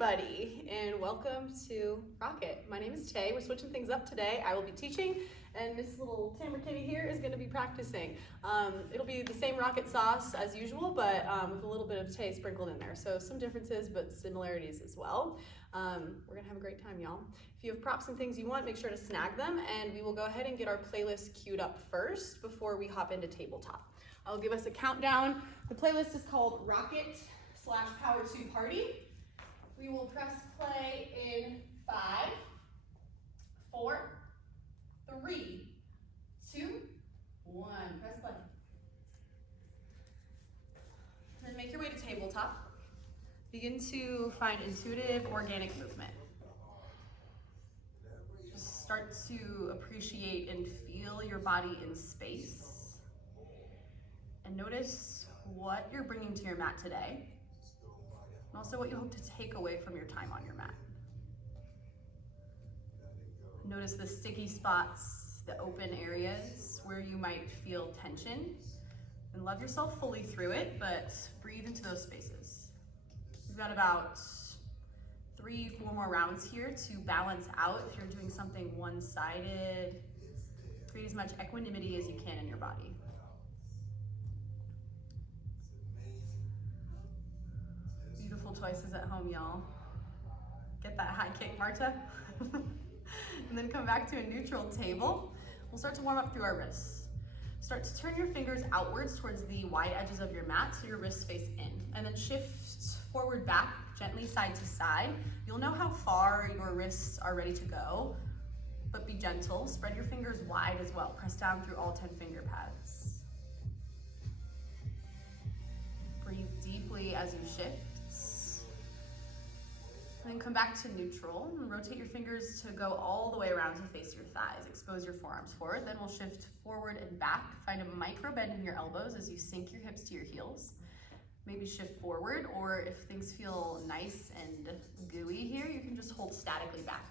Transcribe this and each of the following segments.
everybody, and welcome to Rocket. My name is Tay. We're switching things up today. I will be teaching, and this little Tam Burke here is going to be practicing. It'll be the same rocket sauce as usual, but with a little bit of Tay sprinkled in there. So some differences, but similarities as well. We're going to have a great time, y'all. If you have props and things you want, make sure to snag them, and we will go ahead and get our playlist queued up first before we hop into tabletop. I'll give us a countdown. The playlist is called Rocket/Power 2 Party. We will press play in 5, 4, 3, 2, 1. Press play. Then make your way to tabletop. Begin to find intuitive, organic movement. Just start to appreciate and feel your body in space. And notice what you're bringing to your mat today. And also what you hope to take away from your time on your mat. Notice the sticky spots, the open areas where you might feel tension, and love yourself fully through it, but breathe into those spaces. We've got about 3-4 more rounds here to balance out. If you're doing something one-sided, create as much equanimity as you can in your body. Beautiful choices at home, y'all. Get that high kick, Marta. And then come back to a neutral table. We'll start to warm up through our wrists. Start to turn your fingers outwards towards the wide edges of your mat so your wrists face in. And then shift forward, back, gently side to side. You'll know how far your wrists are ready to go, but be gentle. Spread your fingers wide as well. Press down through all 10 finger pads. Breathe deeply as you shift. And then come back to neutral and rotate your fingers to go all the way around to face your thighs. Expose your forearms forward. Then we'll shift forward and back. Find a micro bend in your elbows as you sink your hips to your heels. Maybe shift forward, or if things feel nice and gooey here, you can just hold statically back.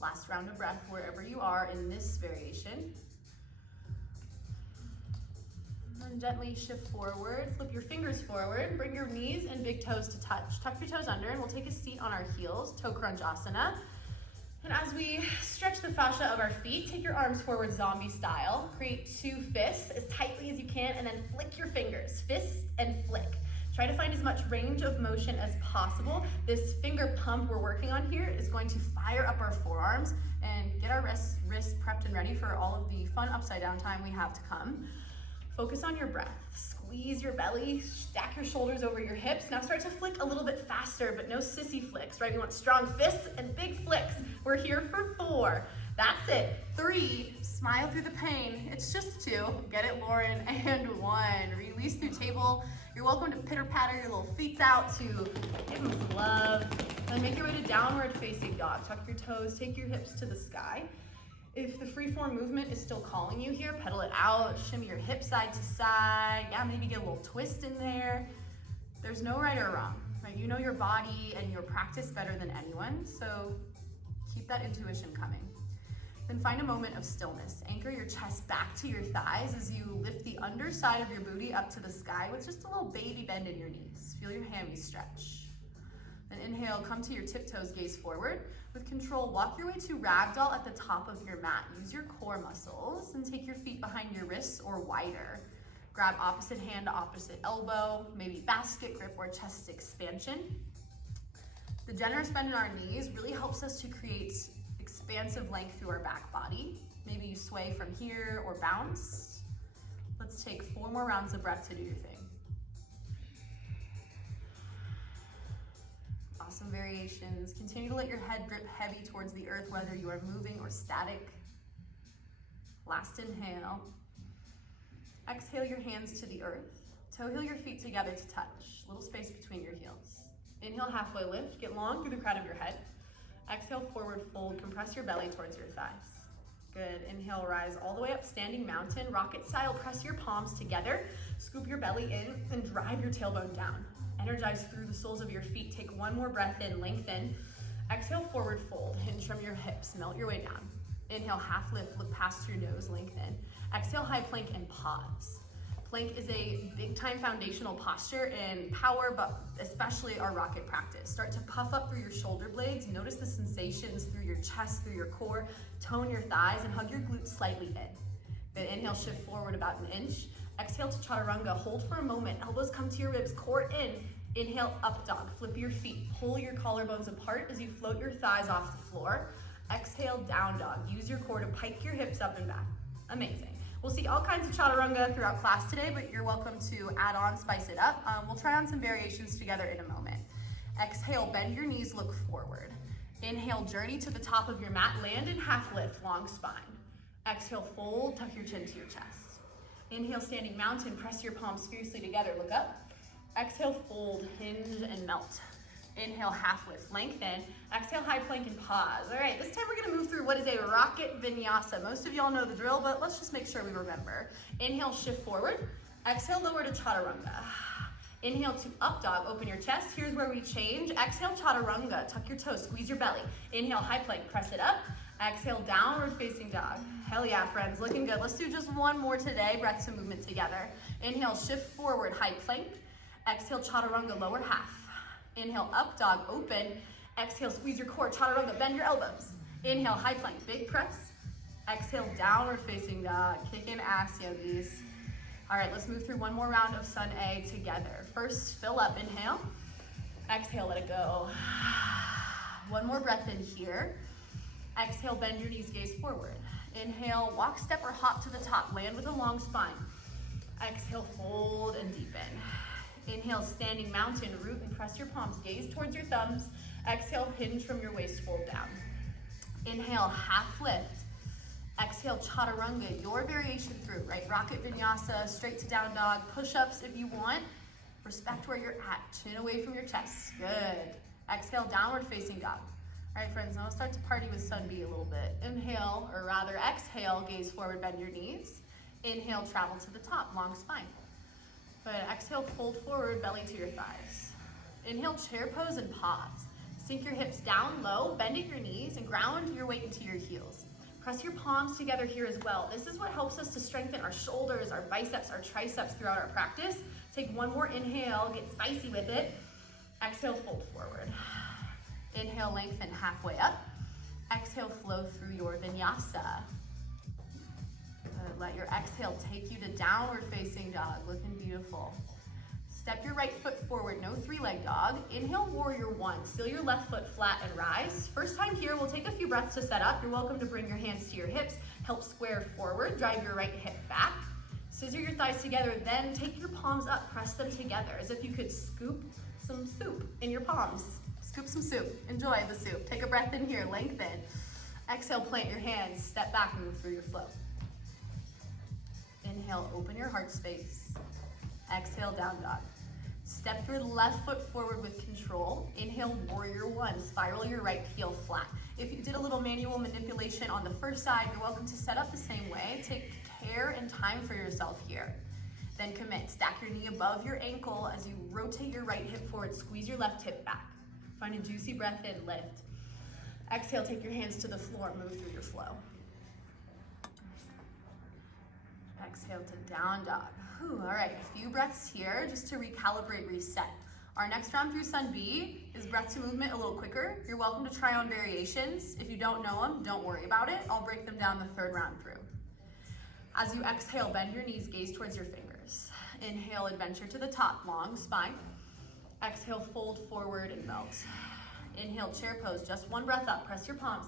Last round of breath wherever you are in this variation. And gently shift forward, flip your fingers forward, bring your knees and big toes to touch. Tuck your toes under and we'll take a seat on our heels, toe crunch asana. And as we stretch the fascia of our feet, take your arms forward zombie style. Create 2 fists as tightly as you can and then flick your fingers, fist and flick. Try to find as much range of motion as possible. This finger pump we're working on here is going to fire up our forearms and get our wrists prepped and ready for all of the fun upside down time we have to come. Focus on your breath. Squeeze your belly, stack your shoulders over your hips. Now start to flick a little bit faster, but no sissy flicks, right? We want strong fists and big flicks. We're here for 4. That's it. 3, smile through the pain. It's just 2. Get it, Lauren. And 1. Release through table. You're welcome to pitter patter your little feet out to give them some love. Then make your way to downward facing dog. Tuck your toes, take your hips to the sky. If the freeform movement is still calling you here, pedal it out, shimmy your hips side to side. Yeah, maybe get a little twist in there. There's no right or wrong, right? You know your body and your practice better than anyone, so keep that intuition coming. Then find a moment of stillness. Anchor your chest back to your thighs as you lift the underside of your booty up to the sky with just a little baby bend in your knees. Feel your hammies stretch. Then inhale, come to your tiptoes, gaze forward. With control, walk your way to ragdoll at the top of your mat. Use your core muscles and take your feet behind your wrists or wider. Grab opposite hand to opposite elbow, maybe basket grip or chest expansion. The generous bend in our knees really helps us to create expansive length through our back body. Maybe you sway from here or bounce. Let's take 4 more rounds of breath to do your thing. Awesome variations. Continue to let your head drip heavy towards the earth, whether you are moving or static. Last inhale. Exhale your hands to the earth. Toe heel your feet together to touch. Little space between your heels. Inhale, halfway lift. Get long through the crown of your head. Exhale, forward fold. Compress your belly towards your thighs. Good. Inhale, rise all the way up, standing mountain. Rocket style, press your palms together. Scoop your belly in and drive your tailbone down. Energize through the soles of your feet. Take 1 more breath in, lengthen. Exhale, forward fold. Hinge from your hips, melt your way down. Inhale, half lift, look past your nose, lengthen. Exhale, high plank and pause. Plank is a big time foundational posture in power, but especially our rocket practice. Start to puff up through your shoulder blades. Notice the sensations through your chest, through your core. Tone your thighs and hug your glutes slightly in. Then inhale, shift forward about an inch. Exhale to chaturanga. Hold for a moment. Elbows come to your ribs, core in. Inhale, up dog. Flip your feet. Pull your collarbones apart as you float your thighs off the floor. Exhale, down dog. Use your core to pike your hips up and back. Amazing. We'll see all kinds of chaturanga throughout class today, but you're welcome to add on, spice it up. We'll try on some variations together in a moment. Exhale, bend your knees, look forward. Inhale, journey to the top of your mat, land in half lift, long spine. Exhale, fold, tuck your chin to your chest. Inhale, standing mountain, press your palms fiercely together, look up. Exhale, fold, hinge, and melt. Inhale, half lift, lengthen. Exhale, high plank and pause. All right, this time we're gonna move through what is a rocket vinyasa. Most of y'all know the drill, but let's just make sure we remember. Inhale, shift forward. Exhale, lower to chaturanga. Inhale to up dog, open your chest. Here's where we change. Exhale, chaturanga, tuck your toes, squeeze your belly. Inhale, high plank, press it up. Exhale, downward facing dog. Hell yeah, friends, looking good. Let's do just one more today, breaths and movement together. Inhale, shift forward, high plank. Exhale, chaturanga, lower half. Inhale, up dog, open. Exhale, squeeze your core, chaturanga, bend your elbows. Inhale, high plank, big press. Exhale, downward facing dog, kicking ass, yogis. All right, let's move through one more round of Sun A together. First, fill up, inhale. Exhale, let it go. One more breath in here. Exhale, bend your knees, gaze forward. Inhale, walk, step, or hop to the top. Land with a long spine. Exhale, fold and deepen. Inhale, standing mountain, root and press your palms, gaze towards your thumbs. Exhale, hinge from your waist, fold down. Inhale, half lift. Exhale, chaturanga, your variation through, right? Rocket vinyasa, straight to down dog, push-ups if you want. Respect where you're at, chin away from your chest, good. Exhale, downward facing dog. All right, friends, now we'll start to party with Sun B a little bit. Inhale, or rather exhale, gaze forward, bend your knees. Inhale, travel to the top, long spine. Good, exhale, fold forward, belly to your thighs. Inhale, chair pose and pause. Sink your hips down low, bend at your knees, and ground your weight into your heels. Press your palms together here as well. This is what helps us to strengthen our shoulders, our biceps, our triceps throughout our practice. Take one more inhale, get spicy with it. Exhale, fold forward. Inhale, lengthen halfway up. Exhale, flow through your vinyasa. Good. Let your exhale take you to downward facing dog, looking beautiful. Step your right foot forward, no three-leg dog. Inhale, warrior one. Seal your left foot flat and rise. First time here, we'll take a few breaths to set up. You're welcome to bring your hands to your hips. Help square forward, drive your right hip back. Scissor your thighs together, then take your palms up, press them together as if you could scoop some soup in your palms. Scoop some soup, enjoy the soup. Take a breath in here, lengthen. Exhale, plant your hands, step back, move through your flow. Inhale, open your heart space. Exhale, down dog. Step your left foot forward with control. Inhale, warrior one. Spiral your right heel flat. If you did a little manual manipulation on the first side, you're welcome to set up the same way. Take care and time for yourself here. Then commit. Stack your knee above your ankle as you rotate your right hip forward. Squeeze your left hip back. Find a juicy breath in, lift. Exhale, take your hands to the floor, move through your flow. Exhale to down dog. Whew, all right, a few breaths here just to recalibrate, reset. Our next round through Sun B is breath to movement a little quicker. You're welcome to try on variations. If you don't know them, don't worry about it. I'll break them down the third round through. As you exhale, bend your knees, gaze towards your fingers. Inhale, adventure to the top, long spine. Exhale, fold forward and melt. Inhale, chair pose, just one breath up, press your palms.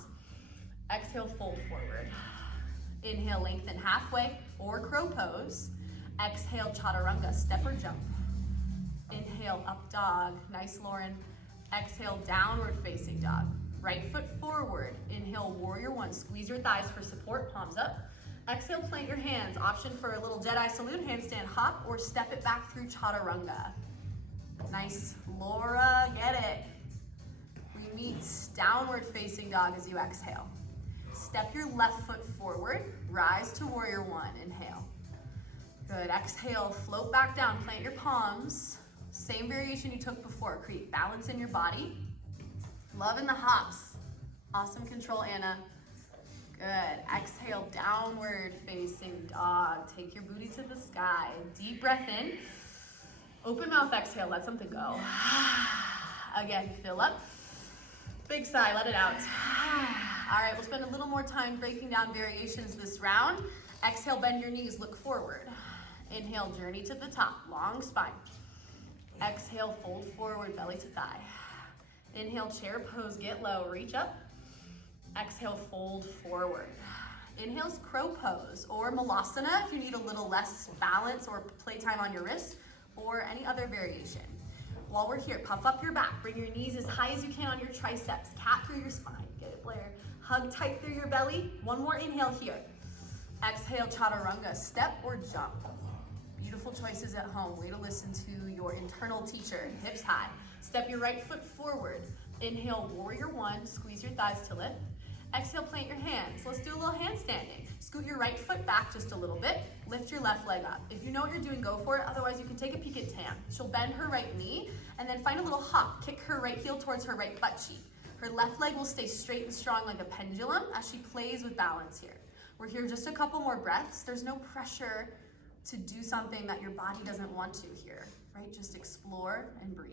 Exhale, fold forward. Inhale, lengthen halfway or crow pose. Exhale, chaturanga, step or jump. Inhale, up dog, nice Lauren. Exhale, downward facing dog. Right foot forward. Inhale, warrior one, squeeze your thighs for support, palms up. Exhale, plant your hands. Option for a little Jedi salute, handstand hop, or step it back through chaturanga. Nice, Laura, get it. We meet downward facing dog as you exhale. Step your left foot forward, rise to warrior one, inhale. Good, exhale, float back down, plant your palms. Same variation you took before, create balance in your body. Love in the hops. Awesome control, Anna. Good. Exhale, downward facing dog. Take your booty to the sky. Deep breath in. Open mouth exhale, let something go. Again, fill up. Big sigh, let it out. All right, we'll spend a little more time breaking down variations this round. Exhale, bend your knees, look forward. Inhale, journey to the top, long spine. Exhale, fold forward, belly to thigh. Inhale, chair pose, get low, reach up. Exhale, fold forward. Inhale's crow pose or malasana if you need a little less balance or playtime on your wrists, or any other variation. While we're here, puff up your back. Bring your knees as high as you can on your triceps. Cat through your spine. Get it, Blair. Hug tight through your belly. One more inhale here. Exhale, chaturanga, step or jump. Beautiful choices at home. Way to listen to your internal teacher. Hips high. Step your right foot forward. Inhale, warrior one. Squeeze your thighs to lift. Exhale, plant your hands. Let's do a little handstanding. Scoot your right foot back just a little bit. Lift your left leg up. If you know what you're doing, go for it. Otherwise, you can take a peek at Tam. She'll bend her right knee and then find a little hop. Kick her right heel towards her right butt cheek. Her left leg will stay straight and strong like a pendulum as she plays with balance here. We're here just a couple more breaths. There's no pressure to do something that your body doesn't want to here, right? Just explore and breathe.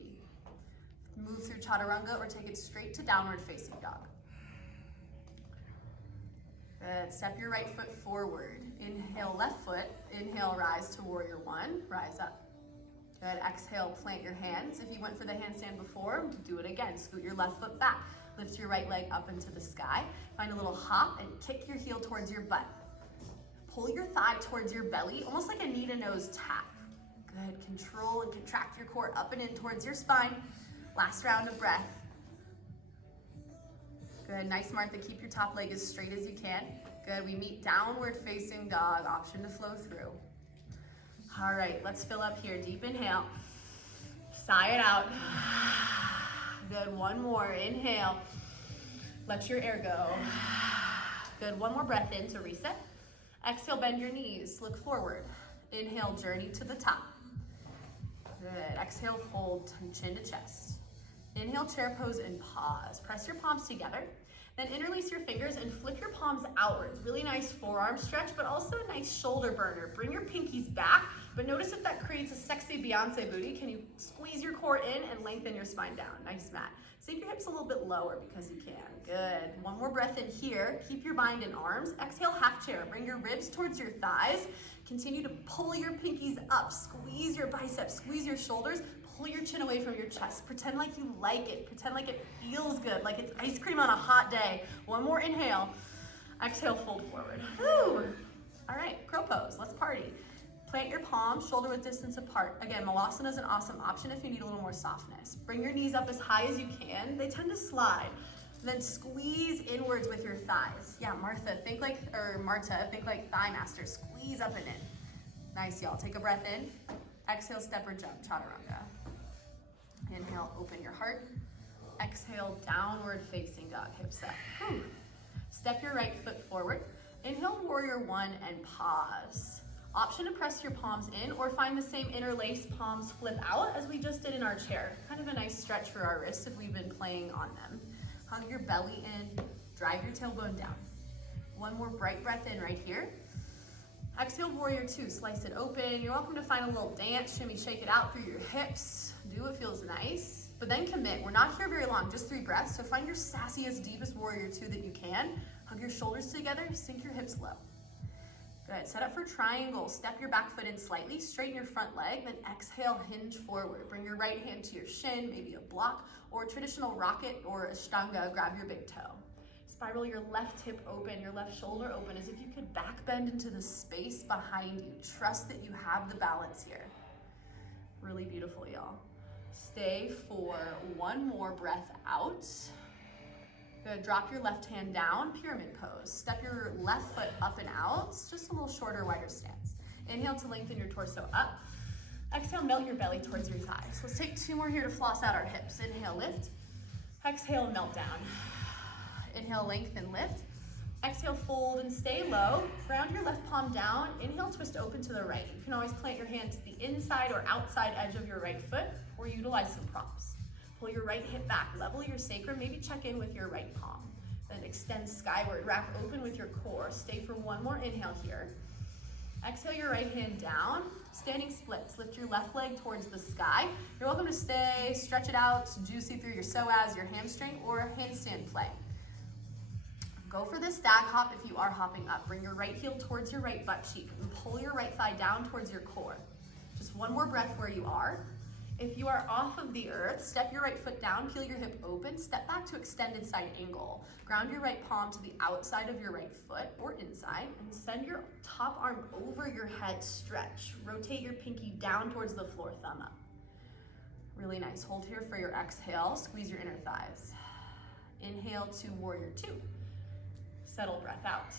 Move through chaturanga or take it straight to downward facing dog. Good. Step your right foot forward. Inhale, left foot. Inhale, rise to warrior one. Rise up. Good. Exhale, plant your hands. If you went for the handstand before, do it again. Scoot your left foot back. Lift your right leg up into the sky. Find a little hop and kick your heel towards your butt. Pull your thigh towards your belly, almost like a knee to nose tap. Good. Control and contract your core up and in towards your spine. Last round of breath. Good, nice Martha, keep your top leg as straight as you can. Good, we meet downward facing dog, option to flow through. All right, let's fill up here, deep inhale. Sigh it out. Good, one more, inhale. Let your air go. Good, one more breath in to reset. Exhale, bend your knees, look forward. Inhale, journey to the top. Good, exhale, fold, chin to chest. Inhale, chair pose and pause. Press your palms together. Then interlace your fingers and flip your palms outwards. Really nice forearm stretch, but also a nice shoulder burner. Bring your pinkies back, but notice if that creates a sexy Beyonce booty. Can you squeeze your core in and lengthen your spine down? Nice, Matt. Sink your hips a little bit lower because you can. Good. One more breath in here. Keep your bind in arms. Exhale, half chair. Bring your ribs towards your thighs. Continue to pull your pinkies up. Squeeze your biceps. Squeeze your shoulders. Pull your chin away from your chest. Pretend like you like it. Pretend like it feels good, like it's ice cream on a hot day. One more inhale. Exhale, fold forward. Woo! All right, crow pose. Let's party. Plant your palms, shoulder width distance apart. Again, malasana is an awesome option if you need a little more softness. Bring your knees up as high as you can. They tend to slide. Then squeeze inwards with your thighs. Yeah, Martha, think like thigh master. Squeeze up and in. Nice, y'all. Take a breath in. Exhale, step or jump, chaturanga. Inhale, open your heart. Exhale, downward facing dog, hips up. Whew. Step your right foot forward. Inhale, warrior one and pause. Option to press your palms in or find the same interlaced palms flip out as we just did in our chair. Kind of a nice stretch for our wrists if we've been playing on them. Hug your belly in, drive your tailbone down. One more bright breath in right here. Exhale, warrior two, slice it open. You're welcome to find a little dance, shimmy, shake it out through your hips. Do what feels nice, but then commit. We're not here very long, just 3 breaths. So find your sassiest, deepest warrior two that you can. Hug your shoulders together, sink your hips low. Good, set up for triangle. Step your back foot in slightly, straighten your front leg, then exhale, hinge forward. Bring your right hand to your shin, maybe a block, or traditional rocket or Ashtanga, grab your big toe. Spiral your left hip open, your left shoulder open, as if you could back bend into the space behind you. Trust that you have the balance here. Really beautiful, y'all. Stay for one more breath out. Good, drop your left hand down, pyramid pose. Step your left foot up and out, it's just a little shorter, wider stance. Inhale to lengthen your torso up. Exhale, melt your belly towards your thighs. Let's take 2 more here to floss out our hips. Inhale, lift. Exhale, melt down. Inhale, lengthen, lift. Exhale, fold and stay low. Ground your left palm down. Inhale, twist open to the right. You can always plant your hand to the inside or outside edge of your right foot or utilize some props. Pull your right hip back, level your sacrum, maybe check in with your right palm. Then extend skyward, wrap open with your core. Stay for one more inhale here. Exhale your right hand down, standing splits. Lift your left leg towards the sky. You're welcome to stay, stretch it out, juicy through your psoas, your hamstring, or handstand plank. Go for the stag hop if you are hopping up. Bring your right heel towards your right butt cheek and pull your right thigh down towards your core. Just one more breath where you are. If you are off of the earth, step your right foot down, peel your hip open, step back to extended side angle. Ground your right palm to the outside of your right foot or inside, and send your top arm over your head, stretch. Rotate your pinky down towards the floor, thumb up. Really nice. Hold here for your exhale. Squeeze your inner thighs. Inhale to warrior two. Settle breath out.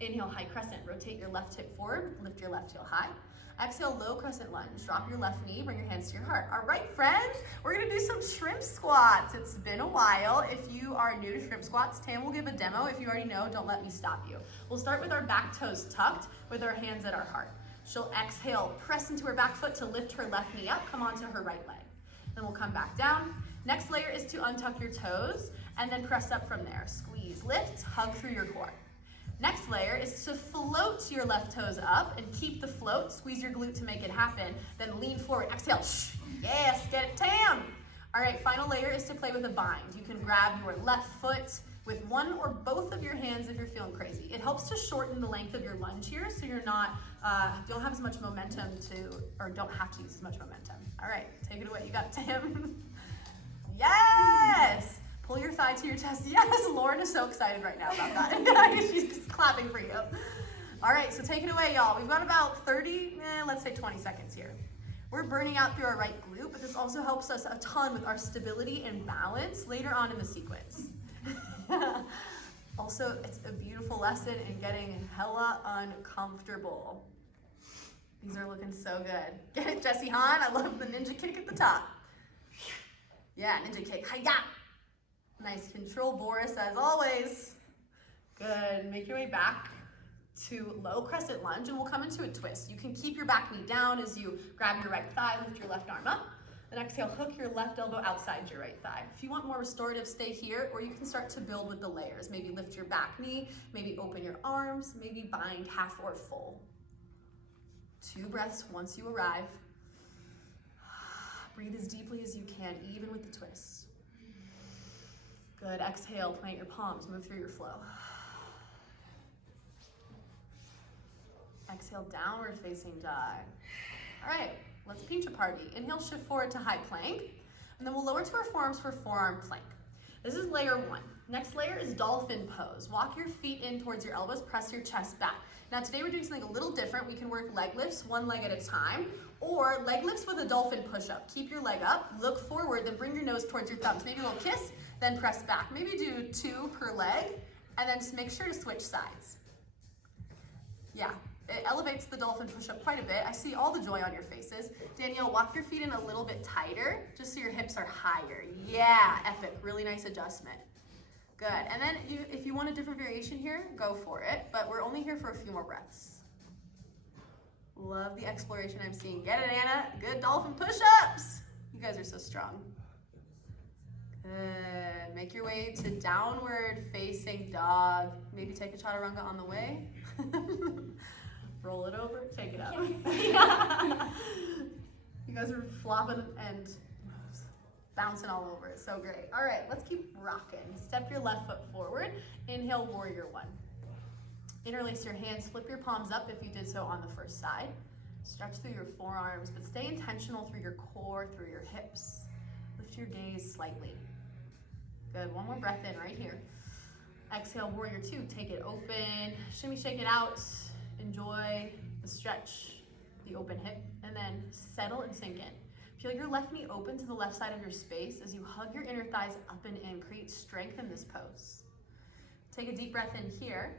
Inhale, high crescent. Rotate your left hip forward, lift your left heel high. Exhale, low crescent lunge. Drop your left knee, bring your hands to your heart. All right, friends, we're gonna do some shrimp squats. It's been a while. If you are new to shrimp squats, Tam will give a demo. If you already know, don't let me stop you. We'll start with our back toes tucked with our hands at our heart. She'll exhale, press into her back foot to lift her left knee up, come onto her right leg. Then we'll come back down. Next layer is to untuck your toes and then press up from there. Squeeze, lift, hug through your core. Next layer is to float your left toes up and keep the float. Squeeze your glute to make it happen. Then lean forward, exhale. Yes, get it, Tam. All right, final layer is to play with a bind. You can grab your left foot with one or both of your hands if you're feeling crazy. It helps to shorten the length of your lunge here so you're not, don't have as much momentum or don't have to use as much momentum. All right, take it away. You got it, Tam. Yes. Pull your thigh to your chest. Yes, Lauren is so excited right now about that. She's just clapping for you. All right, so take it away, y'all. We've got about 30, let's say 20 seconds here. We're burning out through our right glute, but this also helps us a ton with our stability and balance later on in the sequence. Also, it's a beautiful lesson in getting hella uncomfortable. These are looking so good. Get it, Jessie Hahn? I love the ninja kick at the top. Yeah, ninja kick. Hi-ya! Nice control, Boris, as always. Good. Make your way back to low crescent lunge, and we'll come into a twist. You can keep your back knee down as you grab your right thigh, lift your left arm up. Then exhale, hook your left elbow outside your right thigh. If you want more restorative, stay here, or you can start to build with the layers. Maybe lift your back knee, maybe open your arms, maybe bind half or full. 2 breaths once you arrive. Breathe as deeply as you can, even with the twist. Good, exhale, plant your palms, move through your flow. Exhale, downward facing dog. All right, let's pinch a party. Inhale, shift forward to high plank, and then we'll lower to our forearms for forearm plank. This is layer 1. Next layer is dolphin pose. Walk your feet in towards your elbows, press your chest back. Now today we're doing something a little different. We can work leg lifts, one leg at a time, or leg lifts with a dolphin push-up. Keep your leg up, look forward, then bring your nose towards your thumbs. Maybe a little kiss, then press back. Maybe do 2 per leg, and then just make sure to switch sides. Yeah, it elevates the dolphin push-up quite a bit. I see all the joy on your faces. Danielle, walk your feet in a little bit tighter, just so your hips are higher. Yeah, epic, really nice adjustment. Good, and then if you want a different variation here, go for it, but we're only here for a few more breaths. Love the exploration I'm seeing. Get it, Anna. Good dolphin push-ups. You guys are so strong. Good. Make your way to downward facing dog. Maybe take a chaturanga on the way. Roll it over, take it up. Yeah. You guys are flopping and bouncing all over. It's so great. All right, let's keep rocking. Step your left foot forward. Inhale, warrior 1. Interlace your hands, flip your palms up if you did so on the first side. Stretch through your forearms, but stay intentional through your core, through your hips. Lift your gaze slightly. Good, one more breath in right here. Exhale, warrior 2, take it open, shimmy, shake it out. Enjoy the stretch, the open hip, and then settle and sink in. Feel your left knee open to the left side of your space as you hug your inner thighs up and in. Create strength in this pose. Take a deep breath in here.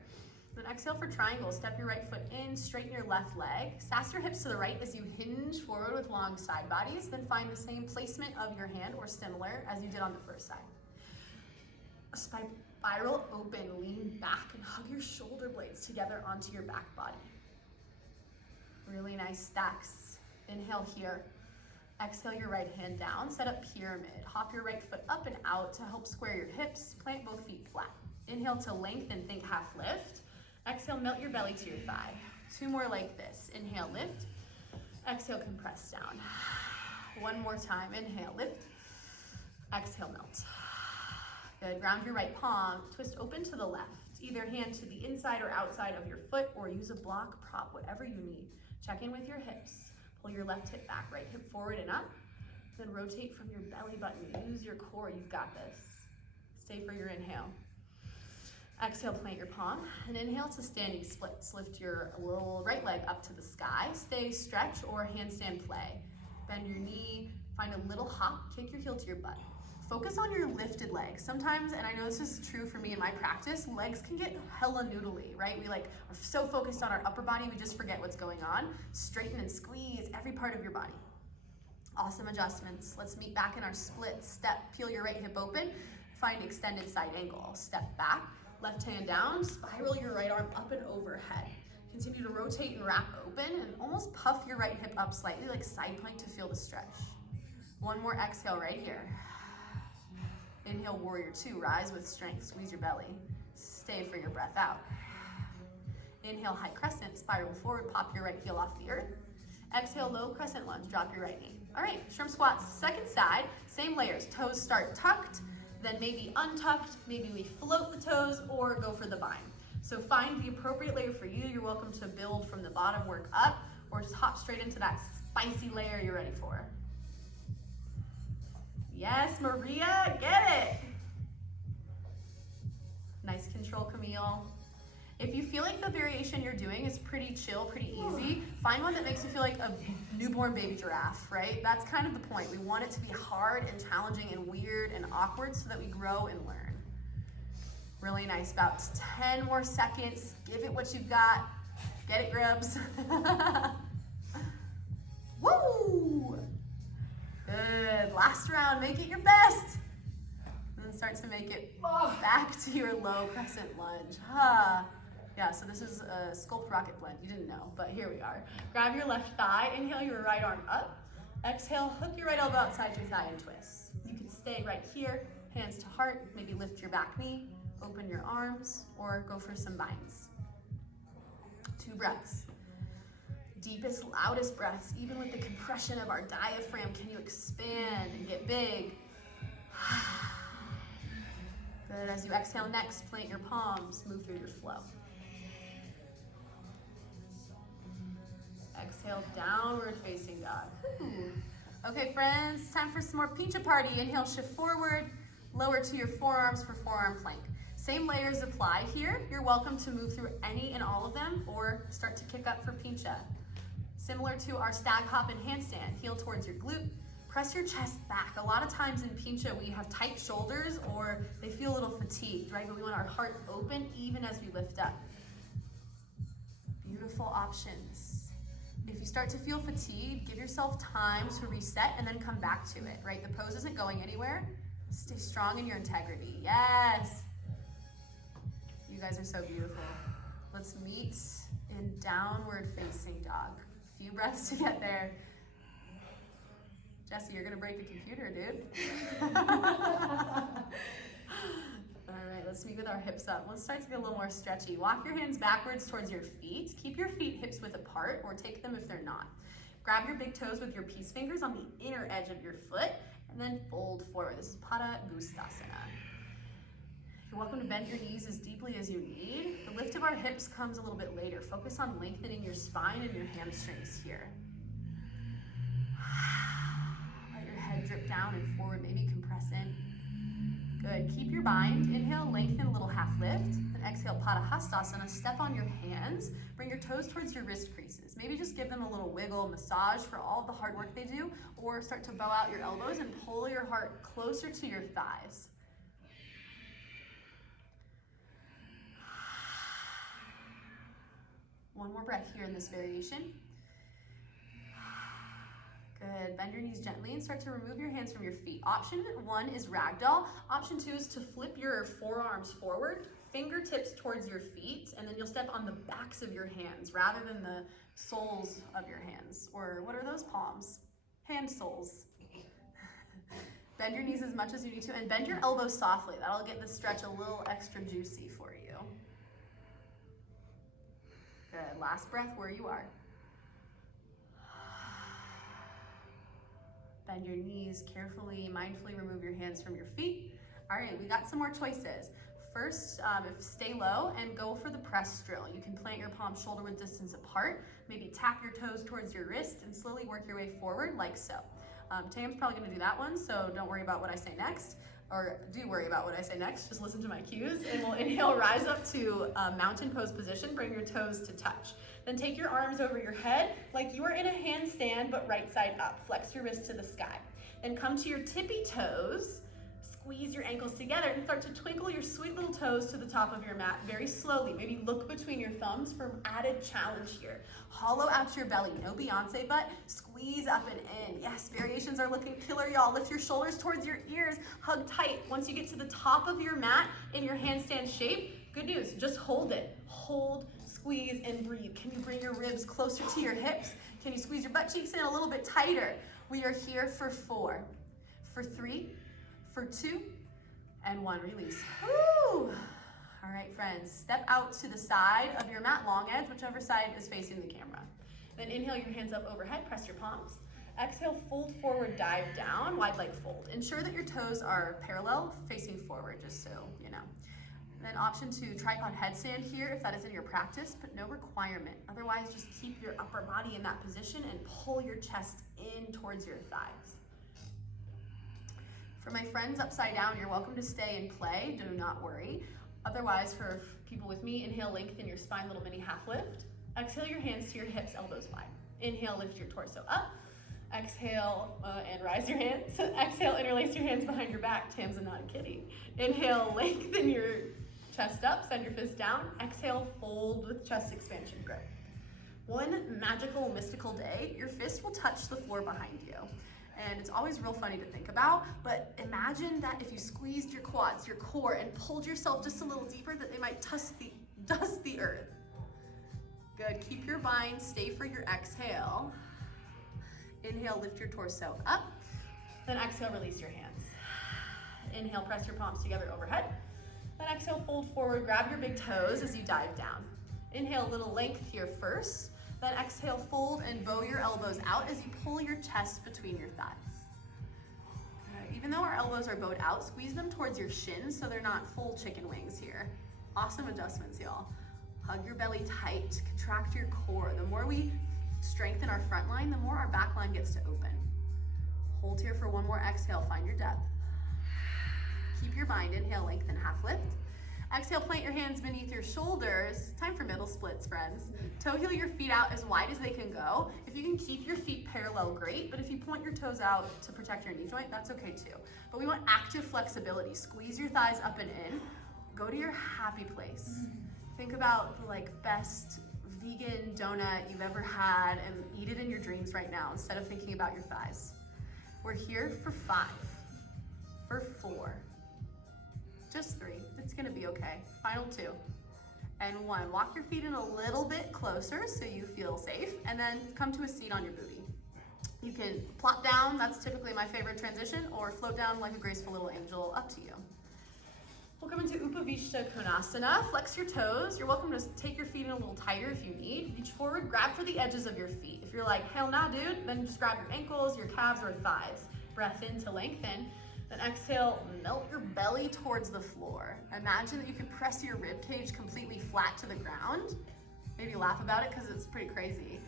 Then exhale for triangle. Step your right foot in, straighten your left leg. Sass your hips to the right as you hinge forward with long side bodies. Then find the same placement of your hand or similar as you did on the first side. A spiral open, lean back and hug your shoulder blades together onto your back body. Really nice stacks. Inhale here. Exhale your right hand down, set up pyramid. Hop your right foot up and out to help square your hips, plant both feet flat. Inhale to lengthen, think half lift. Exhale, melt your belly to your thigh. 2 more like this. Inhale, lift. Exhale, compress down. 1 more time. Inhale, lift. Exhale, melt. Good. Ground your right palm. Twist open to the left. Either hand to the inside or outside of your foot, or use a block, prop, whatever you need. Check in with your hips. Pull your left hip back, right hip forward and up. Then rotate from your belly button. Use your core. You've got this. Stay for your inhale. Exhale, plant your palm, and inhale to standing splits. Lift your little right leg up to the sky. Stay stretch or handstand play. Bend your knee, find a little hop, kick your heel to your butt. Focus on your lifted legs. Sometimes, and I know this is true for me in my practice, legs can get hella noodly, right? We are so focused on our upper body, we just forget what's going on. Straighten and squeeze every part of your body. Awesome adjustments. Let's meet back in our split step. Peel your right hip open, find extended side angle. Step back. Left hand down, spiral your right arm up and overhead. Continue to rotate and wrap open and almost puff your right hip up slightly like side plank to feel the stretch. 1 more exhale right here. Inhale, warrior 2, rise with strength, squeeze your belly. Stay for your breath out. Inhale, high crescent, spiral forward, pop your right heel off the earth. Exhale, low crescent lunge, drop your right knee. All right, shrimp squats, second side, same layers. Toes start tucked, then maybe untucked, maybe we float the toes or go for the bind. So find the appropriate layer for you. You're welcome to build from the bottom, work up, or just hop straight into that spicy layer you're ready for. Yes, Maria, get it. Nice control, Camille. If you feel like the variation you're doing is pretty chill, pretty easy, find one that makes you feel like a newborn baby giraffe, right? That's kind of the point. We want it to be hard and challenging and weird and awkward so that we grow and learn. Really nice. About 10 more seconds. Give it what you've got. Get it, grubs. Woo! Good. Last round. Make it your best. And then start to make it back to your low crescent lunge. Yeah, so this is a sculpt rocket blend. You didn't know, but here we are. Grab your left thigh. Inhale your right arm up. Exhale, hook your right elbow outside your thigh and twist. You can stay right here, hands to heart. Maybe lift your back knee, open your arms, or go for some binds. 2 breaths. Deepest, loudest breaths. Even with the compression of our diaphragm, can you expand and get big? Good. As you exhale next, plant your palms, move through your flow. Exhale, downward facing dog. Ooh. Okay, friends, time for some more pincha party. Inhale, shift forward, lower to your forearms for forearm plank. Same layers apply here. You're welcome to move through any and all of them or start to kick up for pincha. Similar to our stag hop and handstand, heel towards your glute, press your chest back. A lot of times in pincha, we have tight shoulders or they feel a little fatigued, right? But we want our heart open even as we lift up. Beautiful options. If you start to feel fatigued, give yourself time to reset and then come back to it, right? The pose isn't going anywhere. Stay strong in your integrity. Yes. You guys are so beautiful. Let's meet in downward facing dog. A few breaths to get there. Jesse, you're gonna break the computer, dude. All right, let's meet with our hips up. Let's start to get a little more stretchy. Walk your hands backwards towards your feet. Keep your feet hips width apart or take them if they're not. Grab your big toes with your peace fingers on the inner edge of your foot and then fold forward. This is Pada Gustasana. You're welcome to bend your knees as deeply as you need. The lift of our hips comes a little bit later. Focus on lengthening your spine and your hamstrings here. Let your head drip down and forward, maybe compress in. Good, keep your bind. Inhale, lengthen a little half lift. Then exhale, Pada Hastasana. Step on your hands. Bring your toes towards your wrist creases. Maybe just give them a little wiggle, massage for all of the hard work they do, or start to bow out your elbows and pull your heart closer to your thighs. One more breath here in this variation. Good. Bend your knees gently and start to remove your hands from your feet. Option 1 is ragdoll. Option 2 is to flip your forearms forward, fingertips towards your feet, and then you'll step on the backs of your hands rather than the soles of your hands. Or what are those palms? hand soles. Bend your knees as much as you need to, and bend your elbows softly. That'll get the stretch a little extra juicy for you. Good, last breath where you are. Bend your knees carefully, mindfully remove your hands from your feet. All right, we got some more choices. First, stay low and go for the press drill. You can plant your palms shoulder width distance apart, maybe tap your toes towards your wrist and slowly work your way forward like so. Tam's probably gonna do that one, so don't worry about what I say next, or do worry about what I say next, just listen to my cues, and we'll inhale, rise up to mountain pose position, bring your toes to touch. Then take your arms over your head like you are in a handstand, but right side up. Flex your wrist to the sky. Then come to your tippy toes, squeeze your ankles together and start to twinkle your sweet little toes to the top of your mat very slowly. Maybe look between your thumbs for added challenge here. Hollow out your belly, no Beyonce butt, squeeze up and in. Yes, variations are looking killer, y'all. Lift your shoulders towards your ears, hug tight. Once you get to the top of your mat in your handstand shape, good news, just hold it. Hold, squeeze, and breathe. Can you bring your ribs closer to your hips? Can you squeeze your butt cheeks in a little bit tighter? We are here for 4, for 3, for 2, and 1, release. Woo! All right, friends, step out to the side of your mat, long edge, whichever side is facing the camera. Then inhale your hands up overhead, press your palms. Exhale, fold forward, dive down, wide leg fold. Ensure that your toes are parallel, facing forward, just so you know. Then option 2, tripod headstand here, if that is in your practice, but no requirement. Otherwise, just keep your upper body in that position and pull your chest in towards your thighs. For my friends upside down, you're welcome to stay and play, do not worry. Otherwise, for people with me, inhale, lengthen your spine, little mini half lift. Exhale your hands to your hips, elbows wide. Inhale, lift your torso up. Exhale, and rise your hands. Exhale, interlace your hands behind your back. Tam's not a kitty. Inhale, lengthen your chest up, send your fist down. Exhale, fold with chest expansion grip. One magical, mystical day, your fist will touch the floor behind you. And it's always real funny to think about, but imagine that if you squeezed your quads, your core, and pulled yourself just a little deeper, that they might dust the earth. Good, keep your bind, stay for your exhale. Inhale, lift your torso up. Then exhale, release your hands. Inhale, press your palms together overhead. Then exhale, fold forward, grab your big toes as you dive down. Inhale, a little length here first. Then exhale, fold and bow your elbows out as you pull your chest between your thighs. Even though our elbows are bowed out, squeeze them towards your shins so they're not full chicken wings here. Awesome adjustments, y'all. Hug your belly tight, contract your core. The more we strengthen our front line, the more our back line gets to open. Hold here for one more exhale, find your depth. Keep your bind, inhale, lengthen, half lift. Exhale, plant your hands beneath your shoulders. Time for middle splits, friends. Toe heel your feet out as wide as they can go. If you can keep your feet parallel, great, but if you point your toes out to protect your knee joint, that's okay too. But we want active flexibility. Squeeze your thighs up and in. Go to your happy place. Think about the best vegan donut you've ever had and eat it in your dreams right now instead of thinking about your thighs. We're here for 5, for 4, just 3, it's gonna be okay. Final 2, and 1. Walk your feet in a little bit closer so you feel safe, and then come to a seat on your booty. You can plop down, that's typically my favorite transition, or float down like a graceful little angel, up to you. We'll come into Upavishta Konasana. Flex your toes. You're welcome to take your feet in a little tighter if you need. Reach forward, grab for the edges of your feet. If you're like, hell nah, dude, then just grab your ankles, your calves, or thighs. Breath in to lengthen. Then exhale, melt your belly towards the floor. Imagine that you can press your rib cage completely flat to the ground. Maybe laugh about it because it's pretty crazy.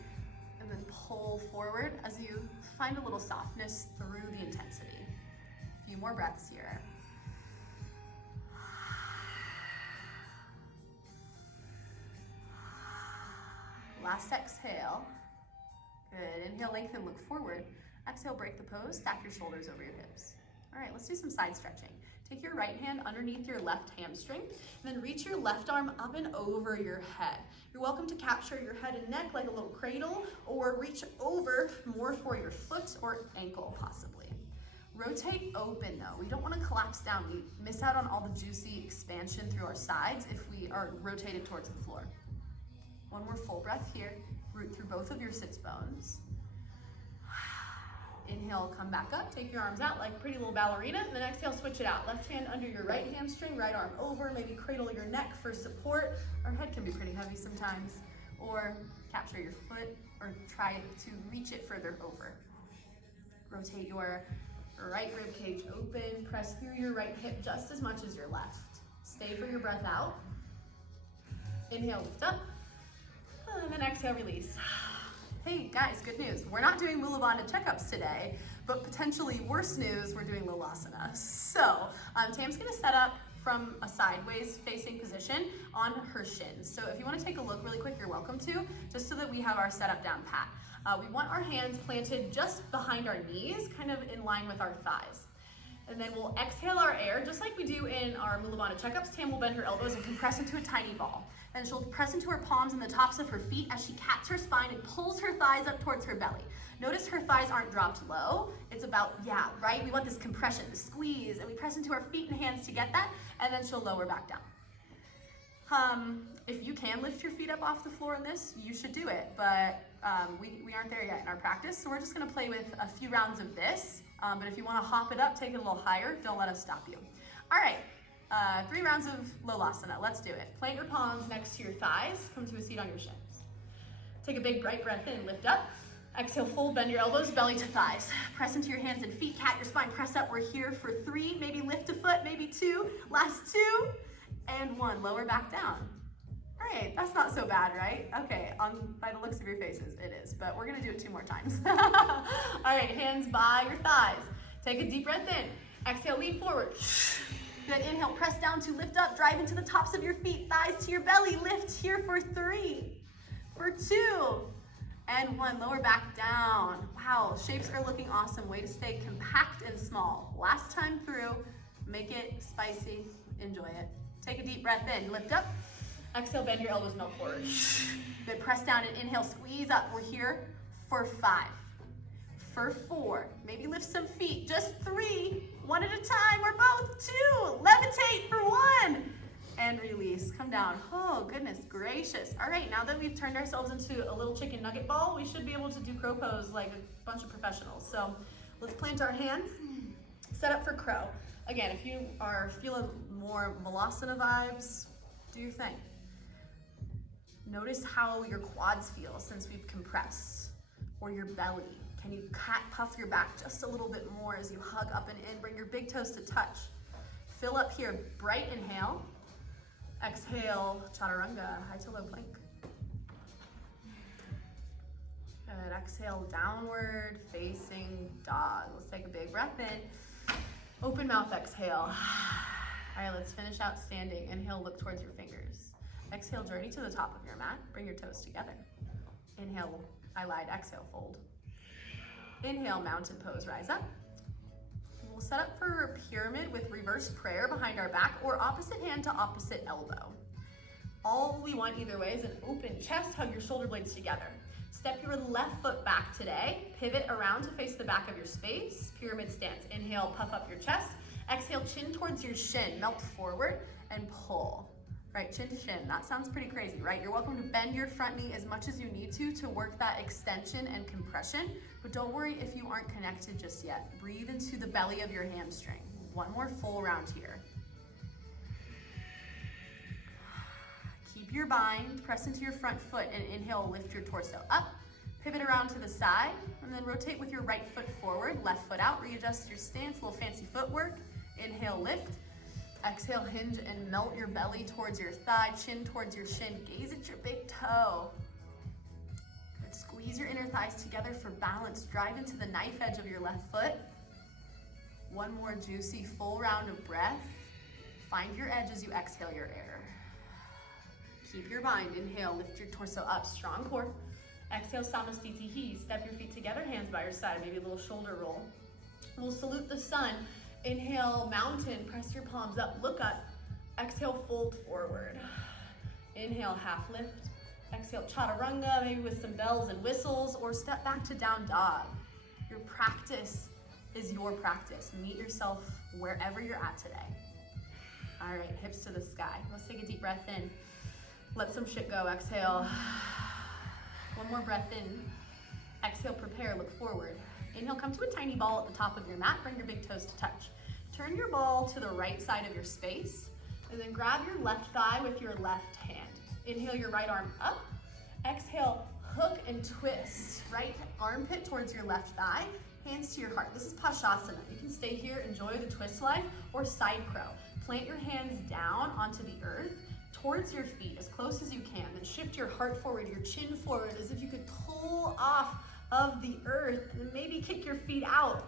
And then pull forward as you find a little softness through the intensity. A few more breaths here. Last exhale. Good. Inhale, lengthen, look forward. Exhale, break the pose, stack your shoulders over your hips. All right, let's do some side stretching. Take your right hand underneath your left hamstring, and then reach your left arm up and over your head. You're welcome to capture your head and neck like a little cradle, or reach over more for your foot or ankle, possibly. Rotate open though. We don't want to collapse down. We miss out on all the juicy expansion through our sides if we are rotated towards the floor. One more full breath here. Root through both of your sits bones. Inhale, come back up, take your arms out like a pretty little ballerina, and then exhale, switch it out. Left hand under your right hamstring, right arm over, maybe cradle your neck for support. Our head can be pretty heavy sometimes, or capture your foot, or try to reach it further over. Rotate your right rib cage open, press through your right hip just as much as your left. Stay for your breath out. Inhale, lift up, and then exhale, release. Hey guys, good news. We're not doing Mula Bandha checkups today, but potentially worse news, we're doing Lolasana. So Tam's gonna set up from a sideways facing position on her shins. So if you wanna take a look really quick, you're welcome to, just so that we have our setup down pat. We want our hands planted just behind our knees, kind of in line with our thighs. And then we'll exhale our air, just like we do in our Mula Bandha checkups. Tam will bend her elbows and compress into a tiny ball. And she'll press into her palms and the tops of her feet as she cats her spine and pulls her thighs up towards her belly. Notice her thighs aren't dropped low. It's about, yeah, right? We want this compression, this squeeze, and we press into our feet and hands to get that, and then she'll lower back down. If you can lift your feet up off the floor in this, you should do it, but we aren't there yet in our practice, so we're just gonna play with a few rounds of this, but if you wanna hop it up, take it a little higher, don't let us stop you. All right. 3 rounds of Lolasana, let's do it. Plant your palms next to your thighs, come to a seat on your shins. Take a big bright breath in, lift up. Exhale, fold, bend your elbows, belly to thighs. Press into your hands and feet, cat your spine, press up. We're here for 3, maybe lift a foot, maybe 2, last 2, and 1, lower back down. All right, that's not so bad, right? Okay, by the looks of your faces, it is, but we're gonna do it 2 more times. All right, hands by your thighs. Take a deep breath in. Exhale, lean forward. Good, inhale, press down to lift up, drive into the tops of your feet, thighs to your belly, lift here for 3, for 2, and 1, lower back down. Wow, shapes are looking awesome. Way to stay compact and small. Last time through, make it spicy, enjoy it. Take a deep breath in, lift up. Exhale, bend your elbows, melt forward. Good, press down and inhale, squeeze up. We're here for 5, for 4, maybe lift some feet, just 3, 1 at a time, or both, 2, levitate for 1, and release, come down. Oh, goodness gracious. All right, now that we've turned ourselves into a little chicken nugget ball, we should be able to do crow pose like a bunch of professionals. So let's plant our hands, set up for crow. Again, if you are feeling more Malasana vibes, do your thing. Notice how your quads feel since we've compressed, or your belly. Can you cat puff your back just a little bit more as you hug up and in? Bring your big toes to touch. Fill up here, bright inhale. Exhale, chaturanga, high to low plank. Good, exhale, downward facing dog. Let's take a big breath in. Open mouth, exhale. All right, let's finish out standing. Inhale, look towards your fingers. Exhale, journey to the top of your mat. Bring your toes together. Inhale, I lied, exhale, fold. Inhale, mountain pose, rise up. We'll set up for a pyramid with reverse prayer behind our back, or opposite hand to opposite elbow. All we want either way is an open chest, hug your shoulder blades together. Step your left foot back today, pivot around to face the back of your space, pyramid stance. Inhale, puff up your chest. Exhale, chin towards your shin, melt forward and pull. Right, chin to shin, that sounds pretty crazy, right? You're welcome to bend your front knee as much as you need to work that extension and compression, but don't worry if you aren't connected just yet. Breathe into the belly of your hamstring. 1 more full round here. Keep your bind, press into your front foot, and inhale, lift your torso up. Pivot around to the side, and then rotate with your right foot forward, left foot out, readjust your stance, a little fancy footwork. Inhale, lift. Exhale, hinge and melt your belly towards your thigh, chin towards your shin, gaze at your big toe. Good. Squeeze your inner thighs together for balance. Drive into the knife edge of your left foot. 1 more juicy full round of breath. Find your edge as you exhale your air. Keep your bind. Inhale, lift your torso up, strong core. Exhale, Samastitihi. Step your feet together, hands by your side, maybe a little shoulder roll. We'll salute the sun. Inhale, mountain, press your palms up, look up. Exhale, fold forward. Inhale, half lift. Exhale, chaturanga, maybe with some bells and whistles, or step back to down dog. Your practice is your practice. Meet yourself wherever you're at today. All right, hips to the sky. Let's take a deep breath in. Let some shit go, exhale. 1 more breath in. Exhale, prepare, look forward. Inhale, come to a tiny ball at the top of your mat. Bring your big toes to touch. Turn your ball to the right side of your space, and then grab your left thigh with your left hand. Inhale your right arm up. Exhale, hook and twist. Right armpit towards your left thigh, hands to your heart. This is Pashasana. You can stay here, enjoy the twist life, or side crow. Plant your hands down onto the earth, towards your feet, as close as you can. Then shift your heart forward, your chin forward, as if you could pull off of the earth, and then maybe kick your feet out.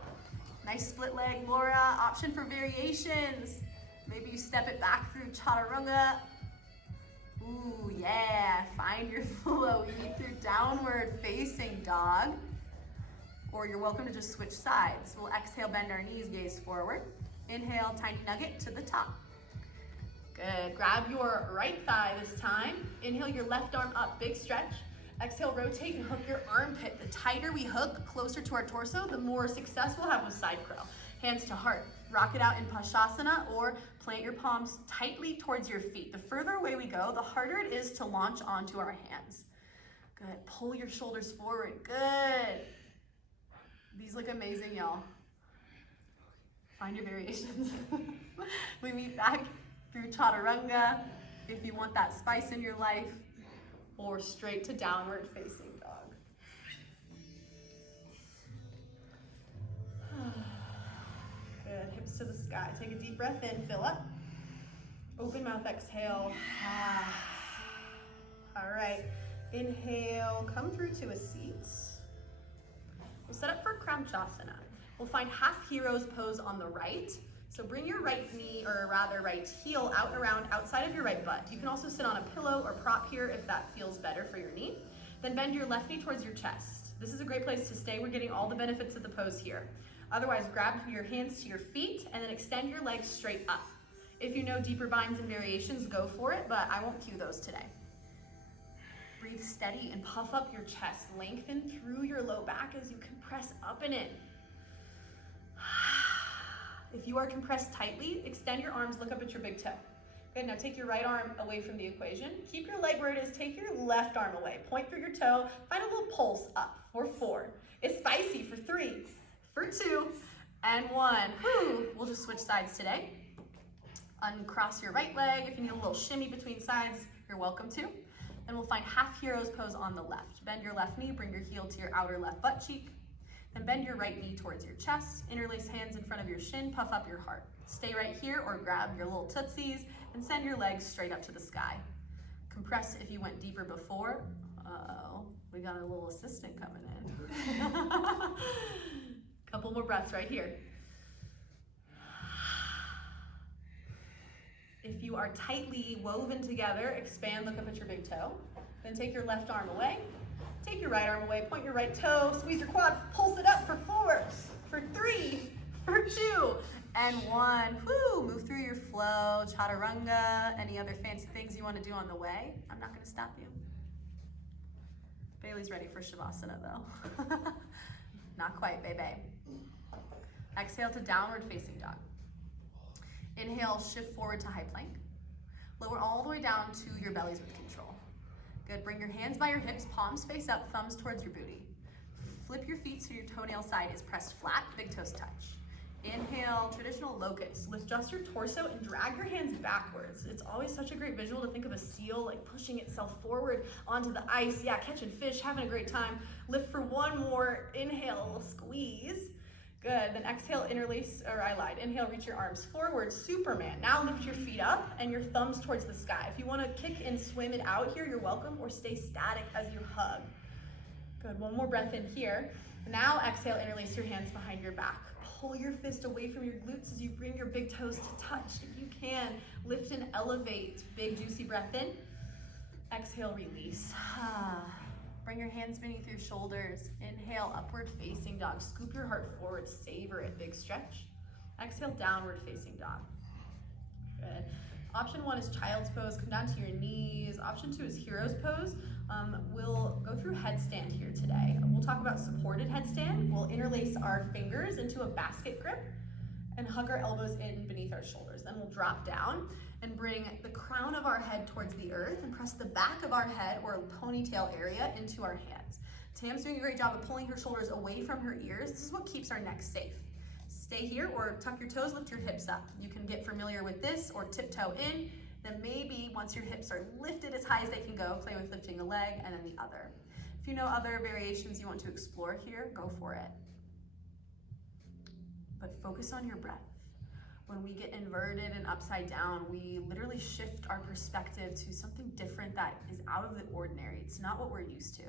Nice split leg, Laura. Option for variations. Maybe you step it back through chaturanga. Ooh, yeah. Find your flow. You through downward facing dog. Or you're welcome to just switch sides. We'll exhale, bend our knees, gaze forward. Inhale, tiny nugget to the top. Good. Grab your right thigh this time. Inhale your left arm up, big stretch. Exhale, rotate and hook your armpit. The tighter we hook closer to our torso, the more success we'll have with side crow. Hands to heart. Rock it out in Pashasana, or plant your palms tightly towards your feet. The further away we go, the harder it is to launch onto our hands. Good. Pull your shoulders forward. Good. These look amazing, y'all. Find your variations. We meet back through chaturanga if you want that spice in your life, or straight to downward facing dog. Good, hips to the sky. Take a deep breath in, fill up. Open mouth, exhale. All right, inhale, come through to a seat. We'll set up for Kramchasana. We'll find half hero's pose on the right. So bring your right knee, or rather right heel, out and around outside of your right butt. You can also sit on a pillow or prop here if that feels better for your knee. Then bend your left knee towards your chest. This is a great place to stay. We're getting all the benefits of the pose here. Otherwise, grab your hands to your feet and then extend your legs straight up. If you know deeper binds and variations, go for it, but I won't cue those today. Breathe steady and puff up your chest. Lengthen through your low back as you compress up and in. If you are compressed tightly, extend your arms, look up at your big toe. Good, now take your right arm away from the equation. Keep your leg where it is, take your left arm away. Point through your toe, find a little pulse up for 4. It's spicy for 3, for 2, and 1. Whew. We'll just switch sides today. Uncross your right leg. If you need a little shimmy between sides, you're welcome to. And we'll find half hero's pose on the left. Bend your left knee, bring your heel to your outer left butt cheek. Then bend your right knee towards your chest, interlace hands in front of your shin, puff up your heart. Stay right here or grab your little tootsies and send your legs straight up to the sky. Compress if you went deeper before. Uh-oh, we got a little assistant coming in. Couple more breaths right here. If you are tightly woven together, expand, look up at your big toe. Then take your left arm away. Take your right arm away, point your right toe, squeeze your quad, pulse it up for 4, for 3, for 2, and 1. Woo! Move through your flow, chaturanga, any other fancy things you want to do on the way. I'm not going to stop you. Bailey's ready for Savasana though. Not quite, baby. Exhale to downward facing dog. Inhale, shift forward to high plank. Lower all the way down to your bellies with control. Good, bring your hands by your hips, palms face up, thumbs towards your booty. Flip your feet so your toenail side is pressed flat, big toes touch. Inhale, traditional locust. Lift just your torso and drag your hands backwards. It's always such a great visual to think of a seal like pushing itself forward onto the ice. Yeah, catching fish, having a great time. Lift for 1 more. Inhale, a little squeeze. Good, then exhale, interlace, or I lied. Inhale, reach your arms forward, Superman. Now lift your feet up and your thumbs towards the sky. If you wanna kick and swim it out here, you're welcome, or stay static as you hug. Good, 1 more breath in here. Now exhale, interlace your hands behind your back. Pull your fist away from your glutes as you bring your big toes to touch. If you can, lift and elevate. Big juicy breath in. Exhale, release. Bring your hands beneath your shoulders. Inhale, upward facing dog. Scoop your heart forward, savor it, big stretch. Exhale, downward facing dog. Good. Option 1 is child's pose, come down to your knees. Option 2 is hero's pose. We'll go through headstand here today. We'll talk about supported headstand. We'll interlace our fingers into a basket grip and hug our elbows in beneath our shoulders. Then we'll drop down and bring the crown of our head towards the earth and press the back of our head or ponytail area into our hands. Tam's doing a great job of pulling her shoulders away from her ears. This is what keeps our neck safe. Stay here or tuck your toes, lift your hips up. You can get familiar with this or tiptoe in. Then maybe once your hips are lifted as high as they can go, play with lifting a leg and then the other. If you know other variations you want to explore here, go for it. But focus on your breath. When we get inverted and upside down, we literally shift our perspective to something different that is out of the ordinary. It's not what we're used to.